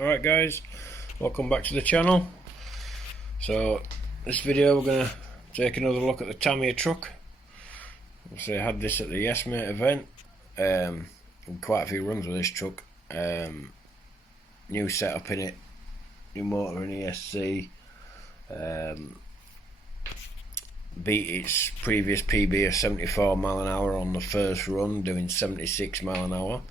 Alright guys, welcome back to the channel. So this video we're going to take another look at the Tamiya truck. Obviously I had this at the Yes Mate event. Quite a few runs with this truck. New setup in it, new motor in ESC. Beat its previous PB of 74 mile an hour on the first run, doing 76 mile an hour.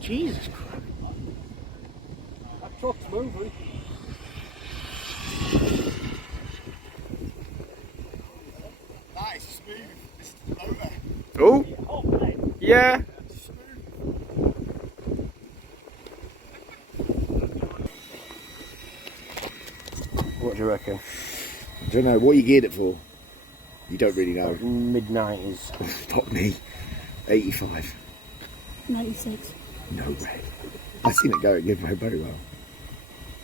Jesus Christ. That truck's moving. That is smooth. This is the motor. Oh! Yeah! What do you reckon? I don't know, what you geared it for? You don't really know. Mid-90s. Not me. 85. 96. No way. I've seen it go very well.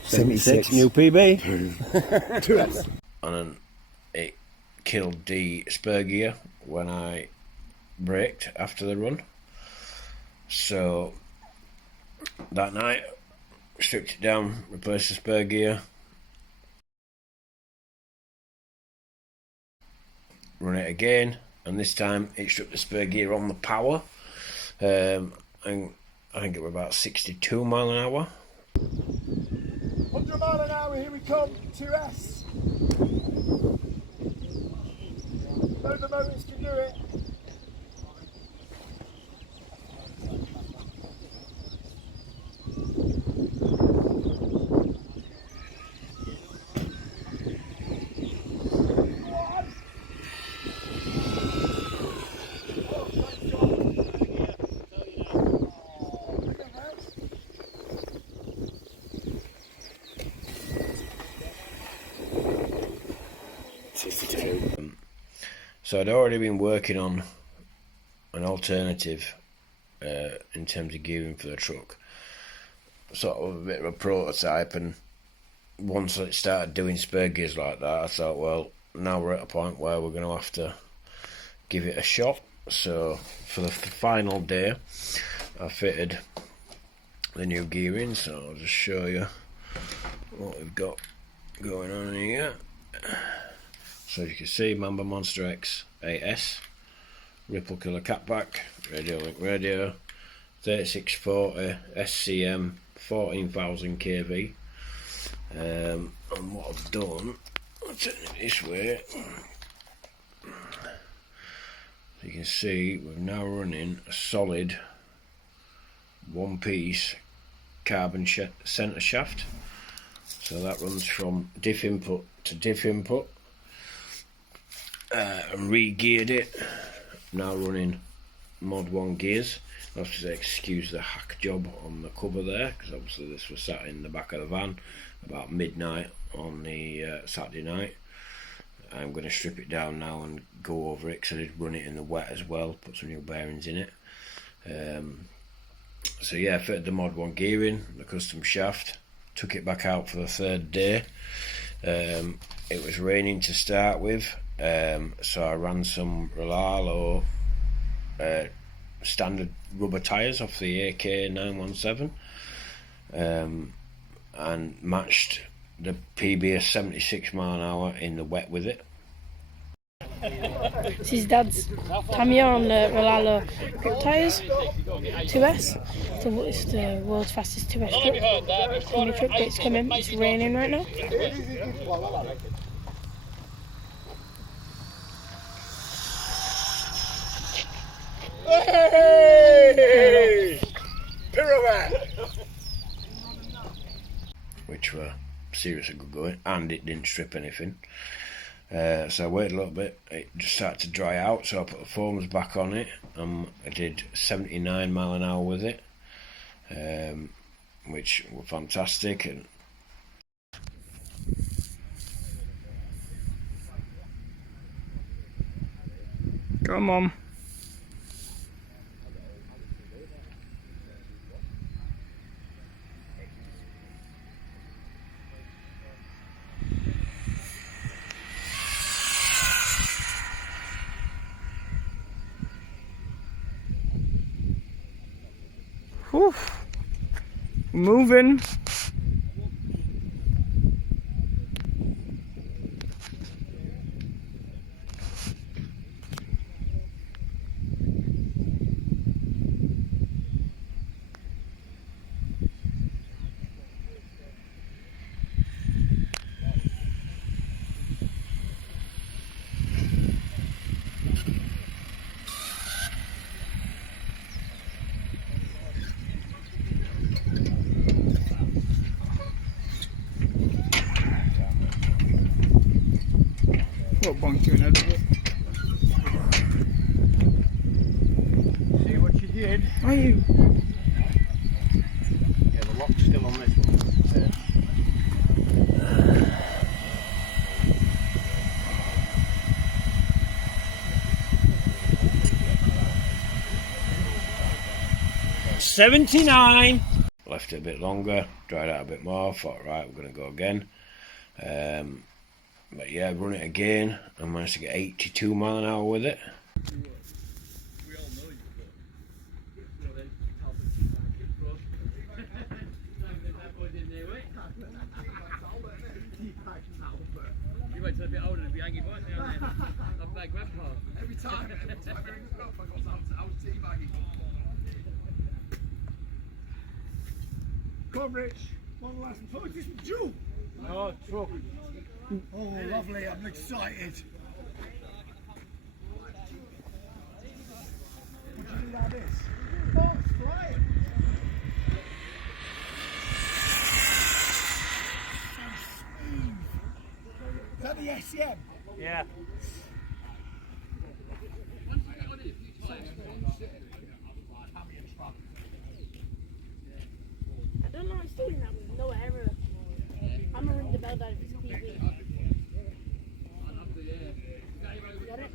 76, new PB. 2S. And then it killed the spur gear when I braked after the run. So that night, stripped it down, replaced the spur gear, run it again, and this time it stripped the spur gear on the power. And I think it was about 62 mile an hour. 100 mile an hour, here we come. 2S. Know the motors can do it. So I'd already been working on an alternative in terms of gearing for the truck, sort of a bit of a prototype, and once it started doing spur gears like that, I thought, well, now we're at a point where we're going to have to give it a shot. So for the final day I fitted the new gearing, so I'll just show you what we've got going on here. So as you can see, Mamba Monster X AS, Ripple Killer Catback, Radio Link Radio, 3640 SCM, 14,000 kV. And what I've done, I'll turn it this way. So you can see we're now running a solid one-piece carbon centre shaft. So that runs from diff input to diff input. And re-geared it, now running mod 1 gears. I'll have to excuse the hack job on the cover there, because obviously this was sat in the back of the van about midnight on the Saturday night. I'm going to strip it down now and go over it, because I did run it in the wet as well, put some new bearings in it. So yeah, I fitted the mod 1 gearing, the custom shaft, took it back out for the third day. It was raining to start with. So I ran some Rolalo standard rubber tyres off the AK 917 and matched the PB of 76 mile an hour in the wet with it. This is Dad's Tamiya on the Rolalo grip tyres, 2S. It's the world's fastest 2S truck. Tamiya truck, but it's coming. It's raining right now. Hey! Pirouette! Which were seriously good going, and it didn't strip anything. So I waited a little bit, it just started to dry out, so I put the foams back on it. I did 79 mile an hour with it, which were fantastic. And Come on. Oof. Moving. What bonked you in head of it? See what you did? Are you? Yeah, the lock's still on this one. $79. Left it a bit longer, dried out a bit more, thought right, we're going to go again. But yeah, run it again and managed to get 82 mile an hour with it. We all know you, You wait till a bit older and be angry voice now, like my grandpa. every time he rings up, I go, I was teabagging. Come on, Rich. One last. Oh, is this Jew? No, truck. Oh, lovely. I'm excited. What do you need out of this? Oh, it's flying. So smooth. Is that the SEM? Yeah. I don't know how it's doing that with no error. I'm gonna ring the bell down if it's PB. Got it?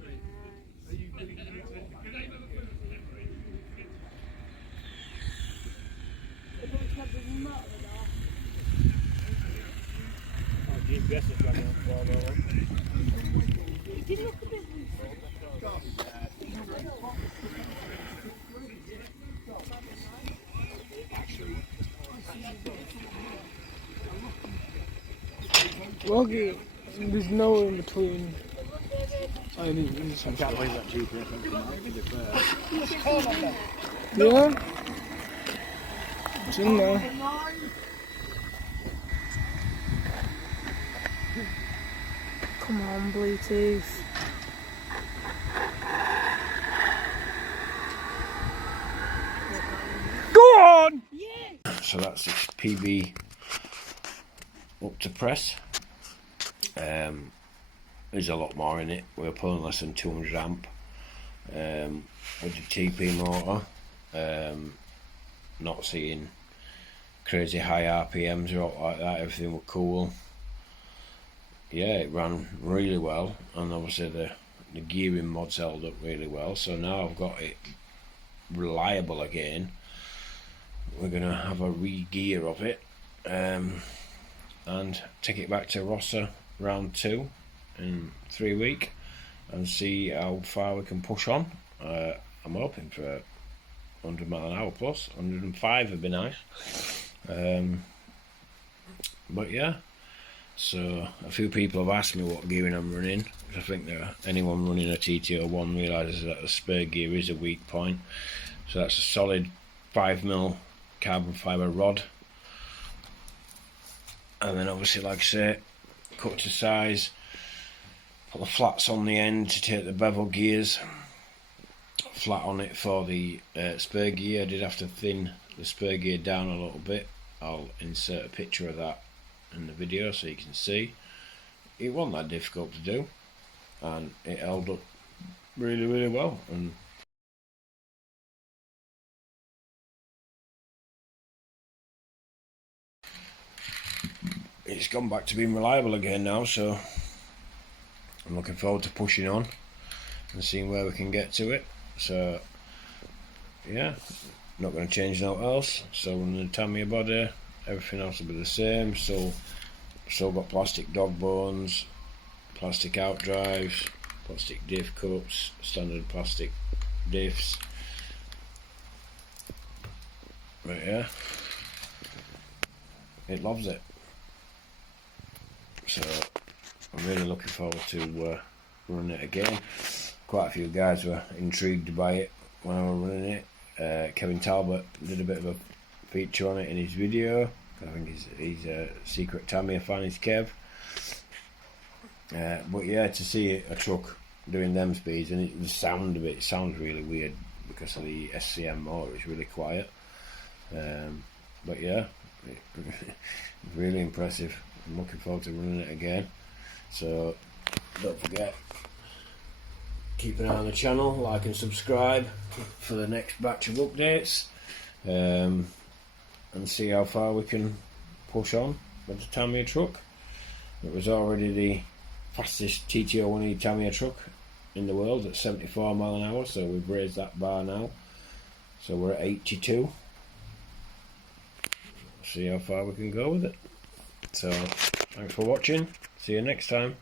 They probably snapped the remote of it off. Oh, GPS is running on for It did look a bit loose. Rocky, there's no in between. I Can't believe that GPS. Yeah? It's in there. Come on, Bluetooth. Go on! So that's its PB up to press. There's a lot more in it. We're pulling less than 200 amp with the TP motor. Not seeing crazy high RPMs or all like that. Everything was cool. Yeah, it ran really well, and obviously the gearing mods held up really well. So now I've got it reliable again. We're gonna have a re-gear of it and take it back to Rossa round 2 in 3 weeks and see how far we can push on. I'm hoping for 100 mile an hour plus. 105 would be nice. But yeah, so a few people have asked me what gearing I'm running. I think that anyone running a TT01 realises that the spare gear is a weak point. So that's a solid 5mm carbon fibre rod, and then obviously, like I say, cut to size, put the flats on the end to take the bevel gears, flat on it for the spare gear. I did have to thin the spare gear down a little bit. I'll insert a picture of that in the video so you can see. It wasn't that difficult to do, and it held up really well. And it's gone back to being reliable again now, so I'm looking forward to pushing on and seeing where we can get to it. So yeah, not going to change nothing else. So on the Tamiya body, everything else will be the same. So still got plastic dog bones, plastic out drives, plastic diff cups, standard plastic diffs, But yeah, it loves it. So I'm really looking forward to running it again. Quite a few guys were intrigued by it when I was running it. Kevin Talbot did a bit of a feature on it in his video. I think he's a secret Tamiya fan, is Kev. But yeah, to see a truck doing them speeds, and the sound of it sounds really weird because of the SCM motor. It's really quiet. But yeah, really impressive. I'm looking forward to running it again. So don't forget, keep an eye on the channel, like and subscribe for the next batch of updates, and see how far we can push on with the Tamiya truck. It was already the fastest TT01e Tamiya truck in the world at 74 mile an hour, so we've raised that bar now. So we're at 82. See how far we can go with it. So thanks for watching. See you next time.